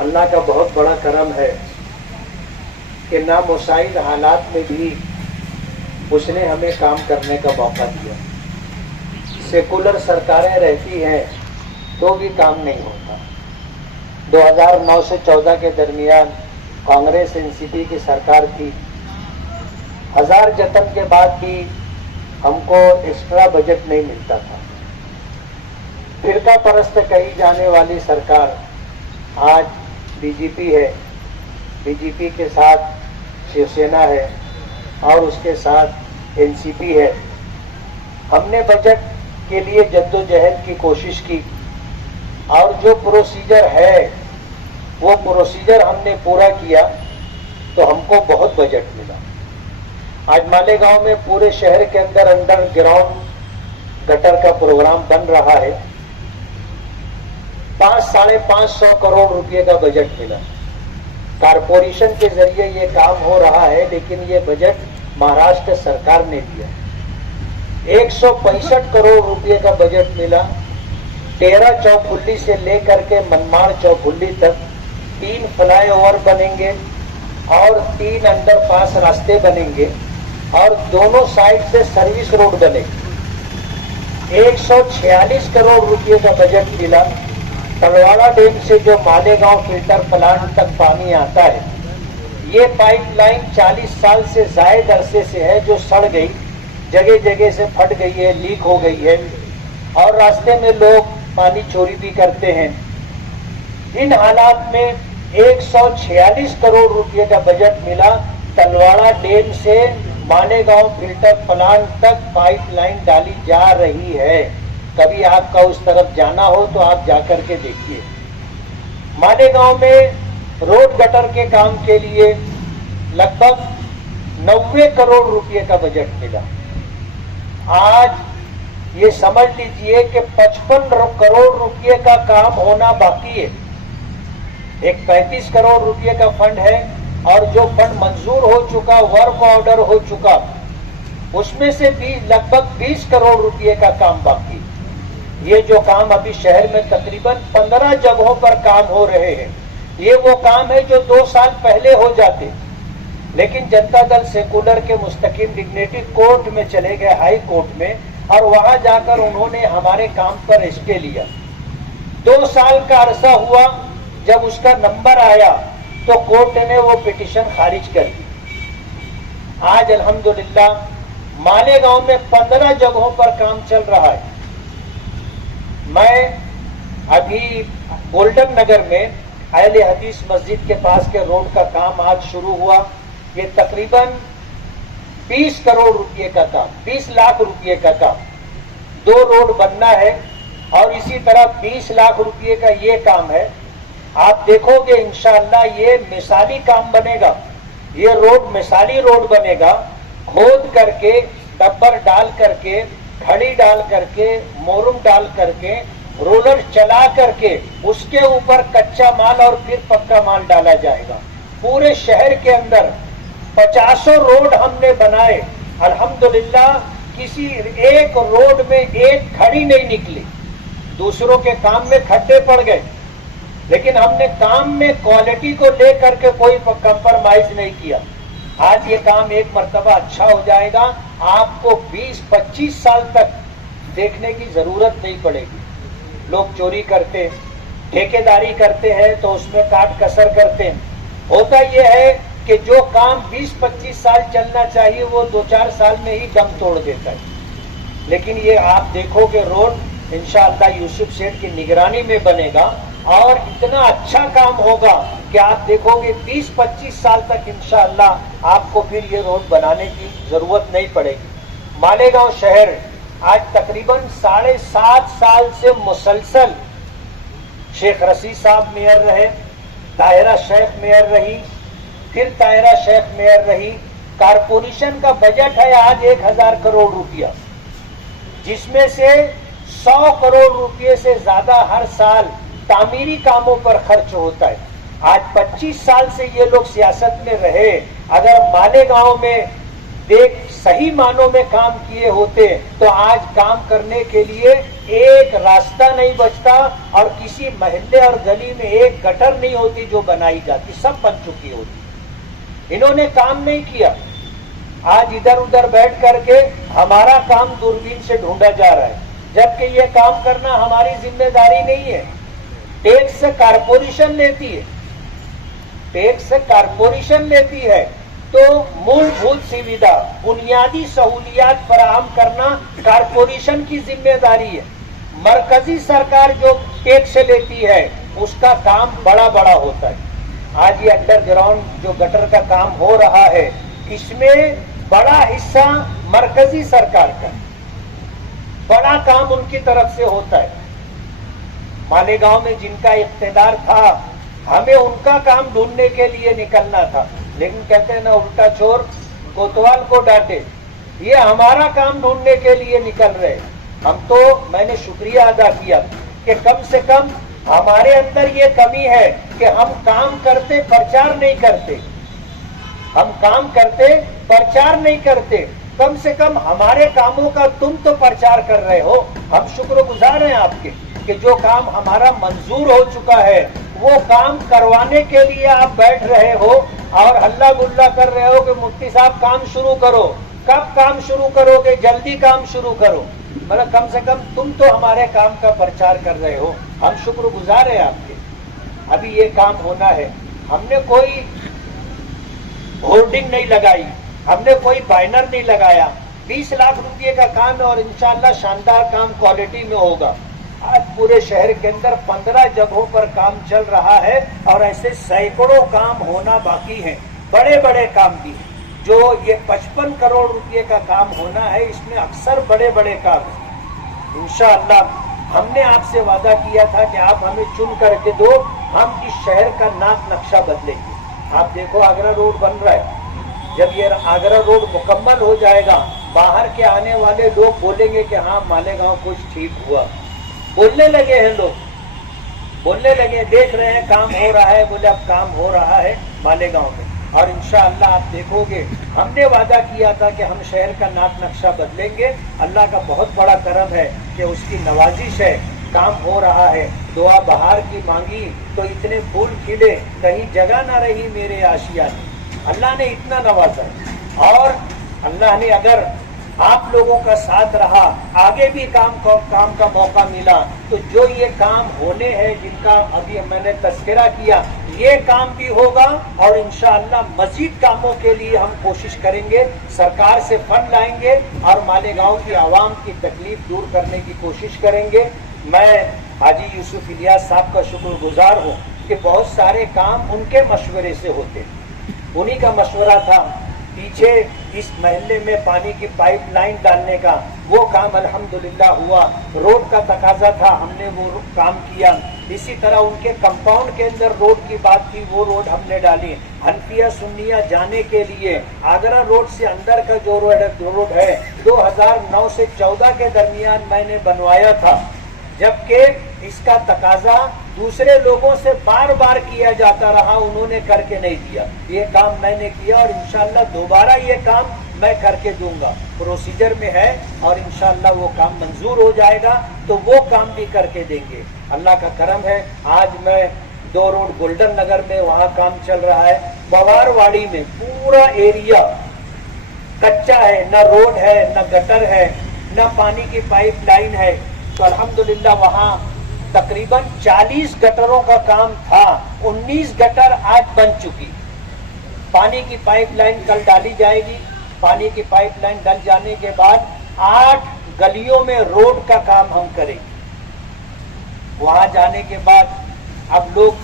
अल्लाह का बहुत बड़ा करम है कि नामुसाइद हालात में भी उसने हमें काम करने का मौका दिया। सेकुलर सरकारें रहती हैं तो भी काम नहीं होता। 2009 से 14 के दरमियान कांग्रेस एनसीपी की सरकार थी। हजार जतन के बाद भी हमको एक्स्ट्रा बजट नहीं मिलता था। फिरका परस्त कही जाने वाली सरकार आज बीजेपी है, बीजेपी के साथ शिवसेना है और उसके साथ एनसीपी है। हमने बजट के लिए जद्दोजहद की कोशिश की और जो प्रोसीजर है वो प्रोसीजर हमने पूरा किया तो हमको बहुत बजट मिला। आज मालेगांव में पूरे शहर के अंदर अंडरग्राउंड गटर का प्रोग्राम बन रहा है। 500-550 करोड़ रुपए का बजट मिला। कारपोरेशन के जरिए ये काम हो रहा है, लेकिन ये बजट महाराष्ट्र सरकार ने दिया। 165 करोड़ रुपए का बजट मिला। 13 चौखुल्ली से लेकर के मनमाड़ चौखुल्ली तक 3 फ्लाईओवर बनेंगे और 3 अंडरपास रास्ते बनेंगे और दोनों साइड से सर्विस रोड बनेगी। 146 करोड़ रुपए का बजट मिला। तलवाड़ा डैम से जो मालेगांव फिल्टर प्लांट तक पानी आता है, ये पाइपलाइन 40 साल से ज्यादा अरसे से है, जो सड़ गई, जगह जगह से फट गई है, लीक हो गई है और रास्ते में लोग पानी चोरी भी करते हैं। इन हालात में 146 करोड़ रुपए का बजट मिला। तलवाड़ा डैम से मालेगांव फिल्टर प्लांट तक पाइपलाइन डाली जा रही है। कभी आपका उस तरफ जाना हो तो आप जाकर के देखिए। मालेगांव में रोड गटर के काम के लिए लगभग 90 करोड़ रुपए का बजट मिला। आज ये समझ लीजिए कि 55 करोड़ रुपए का काम होना बाकी है। एक 35 करोड़ रुपए का फंड है और जो फंड मंजूर हो चुका, वर्क ऑर्डर हो चुका, उसमें से भी लगभग 20 करोड़ रुपए का काम बाकी। ये जो काम अभी शहर में तकरीबन 15 जगहों पर काम हो रहे हैं, ये वो काम है जो 2 साल पहले हो जाते, लेकिन जनता दल सेकुलर के मुस्तकिम डिग्निटी कोर्ट में चले गए, हाई कोर्ट में, और वहां जाकर उन्होंने हमारे काम पर स्टे लिया। 2 साल का अरसा हुआ, जब उसका नंबर आया तो कोर्ट ने वो पिटीशन खारिज कर दी। आज अल्हम्दुलिल्लाह मालेगांव में 15 जगहों पर काम चल रहा है। मैं अभी गोल्डन नगर में अहले हदीस मस्जिद के पास के रोड का काम आज शुरू हुआ। ये तकरीबन 20 करोड़ रुपए का काम, 20 लाख रुपए का काम, 2 रोड बनना है और इसी तरह 20 लाख रुपए का ये काम है। आप देखोगे इंशाअल्लाह ये मिसाली काम बनेगा। ये रोड मिसाली रोड बनेगा। खोद करके, डब्बर डाल करके, खड़ी डाल करके, मोरुम डाल करके, रोलर चला करके उसके ऊपर कच्चा माल और फिर पक्का माल डाला जाएगा। पूरे शहर के अंदर 50 रोड हमने बनाए। अल्हम्दुलिल्लाह किसी एक रोड में एक खड़ी नहीं निकली। दूसरों के काम में खड्डे पड़ गए, लेकिन हमने काम में क्वालिटी को लेकर के कोई कंप्रोमाइज नहीं किया। आज ये काम एक मर्तबा अच्छा हो जाएगा, आपको 20-25 साल तक देखने की जरूरत नहीं पड़ेगी। लोग चोरी करते, ठेकेदारी करते हैं तो उसमें काट कसर करते हैं। होता यह है कि जो काम 20-25 साल चलना चाहिए वो 2-4 साल में ही दम तोड़ देता है। लेकिन ये आप देखोगे रोड इंशाअल्लाह यूसुफ सेठ की निगरानी में बनेगा और इतना अच्छा काम होगा कि आप देखोगे 20-25 साल तक इंशाअल्लाह आपको फिर ये रोड बनाने की जरूरत नहीं पड़ेगी। मालेगांव शहर आज तकरीबन 7.5 साल से मुसलसल शेख रशीद साहब मेयर रहे, ताहिरा शेख मेयर रही, फिर ताहिरा शेख मेयर रही। कारपोरेशन का बजट है आज 1000 करोड़ रुपया, जिसमें से 100 करोड़ रुपये से ज्यादा हर साल तामीरी कामों पर खर्च होता है। आज 25 साल से ये लोग सियासत में रहे, अगर मालेगांव में देख सही मानों में काम किए होते तो आज काम करने के लिए एक रास्ता नहीं बचता और किसी महल्ले और गली में एक गटर नहीं होती जो बनाई जाती, सब बन चुकी होती। इन्होंने काम नहीं किया। आज इधर उधर बैठ करके हमारा काम दूरबीन से ढूंढा जा रहा है, जबकि ये काम करना हमारी जिम्मेदारी नहीं है। टैक्स कारपोरेशन लेती है, टैक्स कारपोरेशन लेती है, तो मूलभूत सुविधा बुनियादी सहूलियात फराहम करना कारपोरेशन की जिम्मेदारी है। मरकजी सरकार जो टैक्स लेती है उसका काम बड़ा बड़ा होता है। आज ये अंडरग्राउंड जो गटर का काम हो रहा है, इसमें बड़ा हिस्सा मरकजी सरकार का, बड़ा काम उनकी तरफ से होता है। मालेगांव में जिनका इख्तिदार था, हमें उनका काम ढूंढने के लिए निकलना था, लेकिन कहते हैं ना, उल्टा चोर कोतवाल को डांटे। ये हमारा काम ढूंढने के लिए निकल रहे। हम तो, मैंने शुक्रिया अदा किया कि कम से कम हमारे अंदर ये कमी है कि हम काम करते प्रचार नहीं करते, हम काम करते प्रचार नहीं करते। कम से कम हमारे कामों का तुम तो प्रचार कर रहे हो। हम शुक्रगुजार हैं आपके कि जो काम हमारा मंजूर हो चुका है वो काम करवाने के लिए आप बैठ रहे हो और हल्ला गुल्ला कर रहे हो कि मुफ्ती साहब काम शुरू करो। कब काम शुरू करोगे? जल्दी काम शुरू करो। मतलब कम से कम तुम तो हमारे काम का प्रचार कर रहे हो, हम शुक्रगुजार हैं आपके। अभी ये काम होना है, हमने कोई होर्डिंग नहीं लगाई, हमने कोई बैनर नहीं लगाया। 20 लाख रुपए का काम है और इंशाअल्लाह शानदार काम क्वालिटी में होगा। आज पूरे शहर के अंदर 15 जगहों पर काम चल रहा है और ऐसे सैकड़ों काम होना बाकी हैं, बड़े बड़े काम भी। जो ये 55 करोड़ रुपए का काम होना है, इसमें अक्सर बड़े बड़े काम हैं। इंशाअल्लाह हमने आपसे वादा किया था कि आप हमें चुन करके दो, हम इस शहर का नाक नक्शा बदलेंगे। आप देखो आगरा रोड बन रहा है, जब ये आगरा रोड मुकम्मल हो जाएगा, बाहर के आने वाले लोग बोलेंगे कि हाँ मालेगांव कुछ ठीक हुआ। बोलने लगे हैं लोग, बोलने लगे, देख रहे हैं काम हो रहा है, बोले अब काम हो रहा है मालेगांव में। और इंशाअल्लाह आप देखोगे, हमने वादा किया था कि हम शहर का नाक नक्शा बदलेंगे। अल्लाह का बहुत बड़ा करम है कि उसकी नवाजिश है, काम हो रहा है। दुआ बहार की मांगी तो इतने फूल खिले, कहीं जगह ना रही मेरे आशियाने। अल्लाह ने इतना नवाजा है और अल्लाह ने अगर आप लोगों का साथ रहा, आगे भी काम का मौका मिला, तो जो ये काम होने हैं जिनका अभी मैंने तस्करा किया, ये काम भी होगा और इंशाअल्लाह मजीद कामों के लिए हम कोशिश करेंगे, सरकार से फंड लाएंगे और मालेगांव की आवाम की तकलीफ दूर करने की कोशिश करेंगे। मैं हाजी यूसुफ इलियास साहब का शुक्रगुजार हूँ कि बहुत सारे काम उनके मशवरे से होते, उन्हीं का मशवरा था। पीछे इस महल्ले में पानी की पाइपलाइन डालने का वो काम अल्हम्दुलिल्लाह हुआ, रोड का तकाजा था, हमने वो काम किया। इसी तरह उनके कंपाउंड के अंदर रोड की बात थी, वो रोड हमने डाली। हनफिया सुन्निया जाने के लिए आगरा रोड से अंदर का जो रोड है 2009 से 14 के दरमियान मैंने बनवाया था, जबकि इसका तकाजा दूसरे लोगों से बार बार किया जाता रहा, उन्होंने करके नहीं दिया। ये काम मैंने किया और इंशाअल्लाह दोबारा ये काम मैं करके दूंगा, प्रोसीजर में है और इंशाअल्लाह वो काम मंजूर हो जाएगा तो वो काम भी करके देंगे। अल्लाह का करम है। आज मैं 2 रोड गोल्डन नगर में वहाँ काम चल रहा है, बवारवाड़ी में पूरा एरिया कच्चा है, न रोड है, न गटर है, न पानी की पाइपलाइन है। तो अल्हम्दुलिल्लाह वहाँ तकरीबन 40 गटरों का काम था, 19 गटर आज बन चुकी। पानी की पाइपलाइन कल डाली जाएगी। पानी की पाइपलाइन डल जाने के बाद 8 गलियों में रोड का काम हम करेंगे। वहां जाने के बाद अब लोग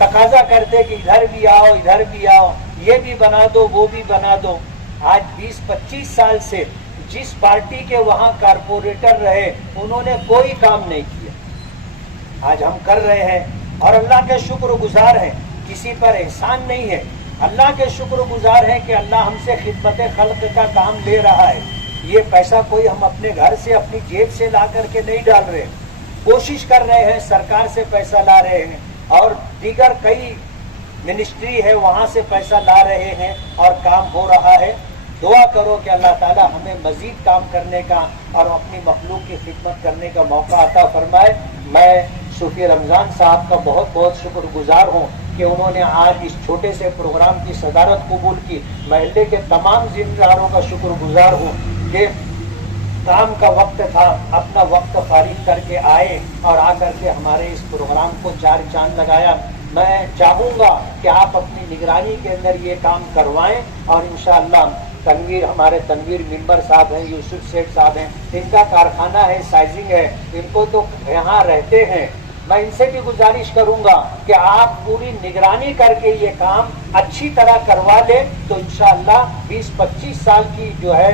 तकाजा करते कि इधर भी आओ, इधर भी आओ, ये भी बना दो, वो भी बना दो। आज 20-25 साल से जिस पार्टी के वहां कारपोरेटर रहे, उन्होंने कोई काम नहीं किया। आज हम कर रहे हैं और अल्लाह के शुक्रगुजार हैं, किसी पर एहसान नहीं है। अल्लाह के शुक्रगुजार हैं कि अल्लाह हमसे खिदमत खल्क का काम ले रहा है। ये पैसा कोई हम अपने घर से, अपनी जेब से ला करके नहीं डाल रहे, कोशिश कर रहे हैं, सरकार से पैसा ला रहे हैं और दीगर कई मिनिस्ट्री है वहाँ से पैसा ला रहे हैं और काम हो रहा है। دعا کرو کہ اللہ تعالیٰ ہمیں مزید کام کرنے کا اور اپنی مخلوق کی خدمت کرنے کا موقع عطا فرمائے. میں صوفی رمضان صاحب کا بہت بہت شکر گزار ہوں کہ انہوں نے آج اس چھوٹے سے پروگرام کی صدارت قبول کی. محلے کے تمام ذمہ داروں کا شکر گزار ہوں کہ کام کا وقت تھا، اپنا وقت فارغ کر کے آئے اور آ کر کے ہمارے اس پروگرام کو چار چاند لگایا. میں چاہوں گا کہ آپ اپنی نگرانی کے اندر یہ کام کروائیں اور انشاءاللہ ہمارے تنویر ممبر صاحب ہیں، یوسف سیٹھ صاحب ہیں، ان کا کارخانہ ہے، سائزنگ ہے، ان کو تو یہاں رہتے ہیں. میں ان سے بھی گزارش کروں گا کہ آپ پوری نگرانی کر کے یہ کام اچھی طرح کروا لیں تو انشاءاللہ 20-25 سال کی جو ہے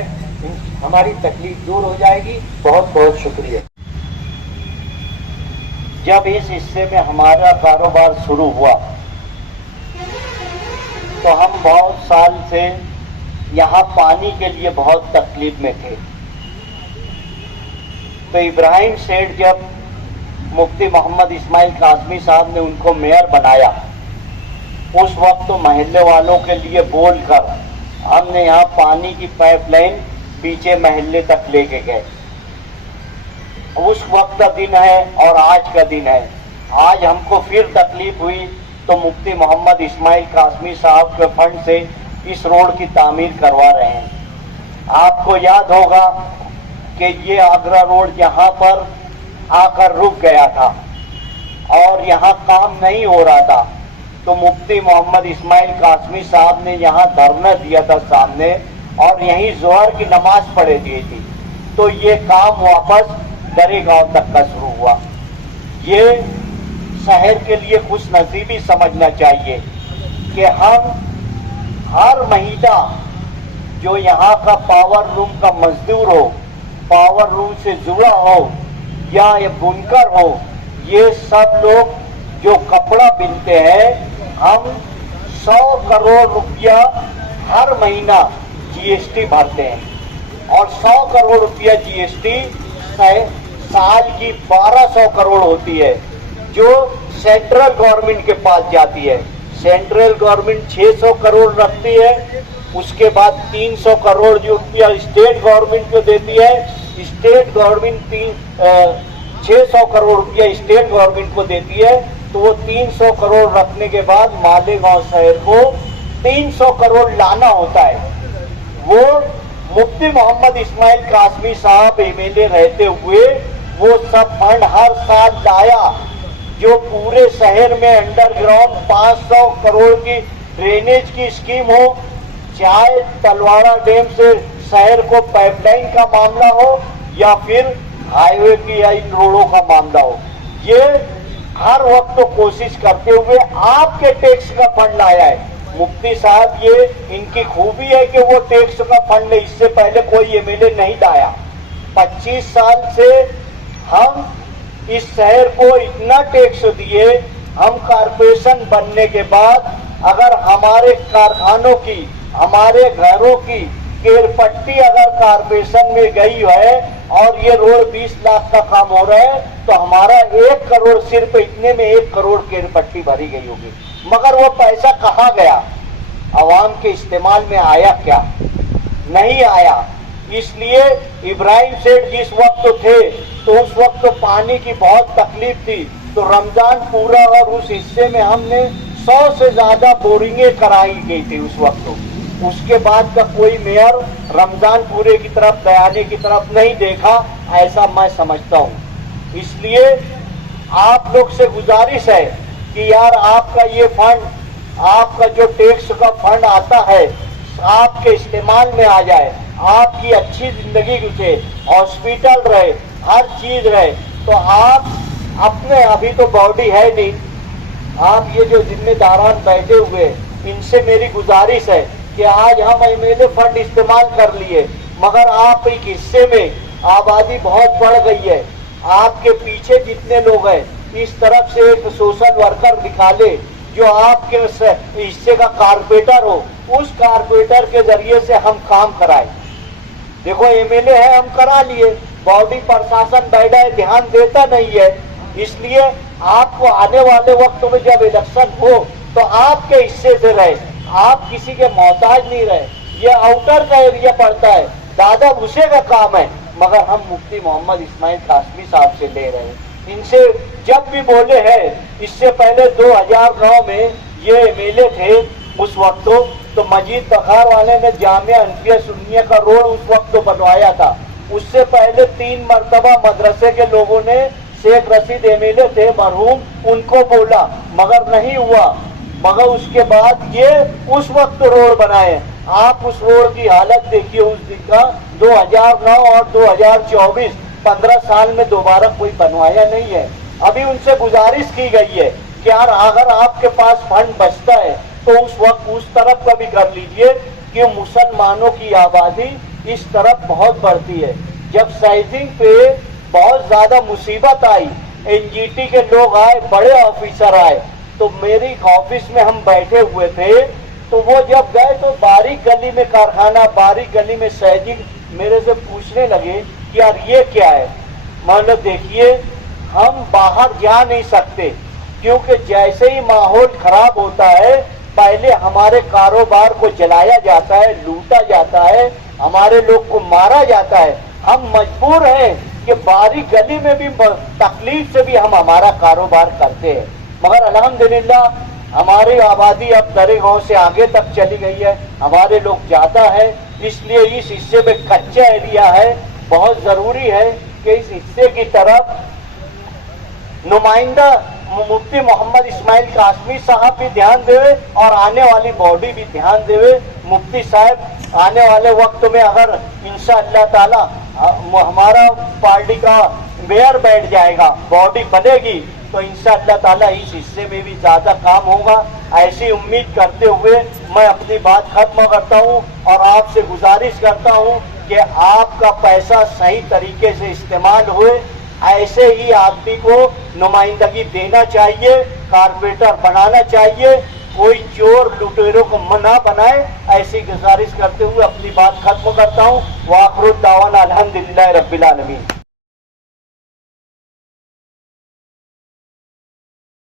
ہماری تکلیف دور ہو جائے گی. بہت بہت شکریہ. جب اس حصے میں ہمارا کاروبار شروع ہوا تو ہم بہت سال سے یہاں پانی کے لیے بہت تکلیف میں تھے. تو ابراہیم سیٹھ جب مفتی محمد اسماعیل قاسمی صاحب نے ان کو میئر بنایا، اس وقت تو محلے والوں کے لیے بول کر ہم نے یہاں پانی کی پائپ لائن پیچھے محلے تک لے کے گئے. اس وقت کا دن ہے اور آج کا دن ہے. آج ہم کو پھر تکلیف ہوئی تو مفتی محمد اسماعیل قاسمی صاحب کے فنڈ سے اس روڈ کی تعمیر کروا رہے ہیں. آپ کو یاد ہوگا کہ یہ آگرہ روڈ یہاں پر آ کر رک گیا تھا اور یہاں کام نہیں ہو رہا تھا تو مفتی محمد اسماعیل قاسمی صاحب نے یہاں دھرنا دیا تھا سامنے اور یہیں ظہر کی نماز پڑھے دی تھی. تو یہ کام واپس درے گاؤں تک کا شروع ہوا. یہ شہر کے لیے خوش نصیبی سمجھنا چاہیے کہ ہم ہر مہینہ جو یہاں کا پاور روم کا مزدور ہو، پاور روم سے جڑا ہو یا یہ بنکر ہو، یہ سب لوگ جو کپڑا بنتے ہیں، ہم 100 کروڑ روپیہ ہر مہینہ جی ایس ٹی بھرتے ہیں اور 100 کروڑ روپیہ جی ایس ٹی سال کی 1200 کروڑ ہوتی ہے جو سینٹرل گورنمنٹ کے پاس جاتی ہے. سینٹرل گورنمنٹ 600 کروڑ رکھتی ہے، اس کے بعد 300 کروڑ جو روپیہ اسٹیٹ گورنمنٹ کو دیتی ہے. اسٹیٹ گورنمنٹ 600 کروڑ روپیہ اسٹیٹ گورنمنٹ کو دیتی ہے. تو وہ 300 کروڑ رکھنے کے بعد مالیگاؤں شہر کو 300 کروڑ لانا ہوتا ہے. وہ مفتی محمد اسماعیل قاسمی صاحب ایم ایل اے رہتے ہوئے وہ سب فنڈ ہر سال لایا جو پورے شہر میں انڈر گراؤنڈ 500 کروڑ کی ڈرینیج کی اسکیم ہو، چاہے تلوارا ڈیم سے شہر کو پائپ لائن کا معاملہ ہو یا پھر ہائی وے کی یا ان روڈوں کا معاملہ ہو. یہ ہر وقت کوشش کرتے ہوئے آپ کے ٹیکس کا فنڈ لایا ہے. مفتی صاحب یہ ان کی خوبی ہے کہ وہ ٹیکس کا فنڈ لے، اس سے پہلے کوئی ایم ایل اے نہیں لایا. 25 سال سے ہم اس شہر کو اتنا ٹیکس دیے. ہم کارپوریشن بننے کے بعد اگر ہمارے کارخانوں کی، ہمارے گھروں کی کیر پٹی اگر کارپوریشن میں گئی ہے اور یہ روڈ 20 لاکھ کا کام ہو رہا ہے تو ہمارا 1 کروڑ صرف اتنے میں 1 کروڑ کیر پٹی بھری گئی ہوگی. مگر وہ پیسہ کہاں گیا؟ عوام کے استعمال میں آیا کیا؟ نہیں آیا. اس لیے ابراہیم سیٹھ جس وقت تھے تو اس وقت پانی کی بہت تکلیف تھی. تو رمضان پورا اور اس حصے میں ہم نے 100 سے زیادہ بورنگیں کرائی گئی تھی اس وقت. اس کے بعد کا کوئی میئر رمضان پورے کی طرف دیانے کی طرف نہیں دیکھا، ایسا میں سمجھتا ہوں. اس لیے آپ لوگ سے گزارش ہے کہ یار آپ کا یہ فنڈ، آپ کا جو ٹیکس کا فنڈ آتا ہے آپ کے استعمال میں آ جائے، آپ کی اچھی زندگی گزرے، ہاسپیٹل رہے، ہر چیز رہے. تو آپ اپنے، ابھی تو باڈی ہے نہیں، آپ یہ جو ذمہ داران بیٹھے ہوئے ان سے میری گزارش ہے کہ آج ہم ایم ایل اے فنڈ استعمال کر لیے مگر آپ ایک حصے میں آبادی بہت بڑھ گئی ہے. آپ کے پیچھے جتنے لوگ ہیں اس طرف سے ایک سوشل ورکر نکالے جو آپ کے حصے کا کارپوریٹر ہو، اس کارپوریٹر کے ذریعے سے ہم کام کرائیں. دیکھو ایم ایل اے ہے، ہم کرا لیے، باڈی پرشاسن بیٹھا ہے، دھیان دیتا نہیں ہے. اس لیے آپ کو آنے والے وقت میں جب الیکشن ہو تو آپ کے حصے سے رہے، آپ کسی کے محتاج نہیں رہے. ये आउटर का एरिया पड़ता है, दादा भूसे का काम है, मगर हम मुफ्ती मोहम्मद इस्माइल कासमी साहब से ले रहे हैं। इनसे जब भी बोले हैं, इससे पहले 2009 में ये एमएलए थे उस वक्त, तो मजीद बखार वाले ने जामिया हनफिया सुन्निया का रोड उस वक्त तो बनवाया था। उससे पहले 3 मरतबा मदरसे के लोगों ने, शेख रशीद एमएलए थे मरहूम, उनको बोला मगर नहीं हुआ, मगर उसके बाद ये उस वक्त रोड बनाए। आप उस रोड की हालत देखिए उस दिन का, 2009 और 2024 15 साल में दोबारा कोई बनवाया नहीं है। अभी उनसे गुजारिश की गई है कि यार अगर आपके पास फंड बचता है तो उस वक्त उस तरफ का भी कर लीजिए, कि मुसलमानों की आबादी इस तरफ बहुत बढ़ती है। जब साइजिंग पे बहुत ज्यादा मुसीबत आई, एनजीटी के लोग आए, बड़े ऑफिसर आए, तो मेरी ऑफिस में हम बैठे हुए थे, तो वो जब गए तो बारीक गली में कारखाना, बारीक गली में साइजिंग, मेरे से पूछने लगे कि यार ये क्या है। मतलब देखिए, हम बाहर जा नहीं सकते, क्योंकि जैसे ही माहौल खराब होता है, पहले हमारे कारोबार को जलाया जाता है, लूटा जाता है, हमारे लोग को मारा जाता है। हम मजबूर हैं कि बारीक गली में भी तकलीफ से भी हम हमारा कारोबार करते हैं, मगर अल्हम्दुलिल्लाह हमारी आबादी अब दरे गांव से आगे तक चली गई है, हमारे लोग ज्यादा है, इसलिए इस हिस्से में कच्चा एरिया है। बहुत जरूरी है कि इस हिस्से की तरफ नुमाइंदा मुफ्ती मोहम्मद इस्माइल कासमी साहब भी ध्यान देवे और आने वाली बॉडी भी ध्यान देवे। मुफ्ती साहब आने वाले वक्त में अगर इंशाअल्लाह ताला हमारा पार्टी का मेयर बैठ जाएगा, बॉडी बनेगी, तो इंशाअल्लाह ताला इस हिस्से में भी ज्यादा काम होगा। ऐसी उम्मीद करते हुए मैं अपनी बात खत्म करता हूं और आपसे गुजारिश करता हूं कि आपका पैसा सही तरीके से इस्तेमाल हुए, ऐसे ही आदमी को नुमाइंदगी देना चाहिए, कारपोरेटर बनाना चाहिए, कोई चोर लुटेरों को मना बनाए। ऐसी गुजारिश करते हुए अपनी बात खत्म करता हूँ। वाखिर दावाना अल्हम्दुलिल्लाह रब्बिल आलमीन।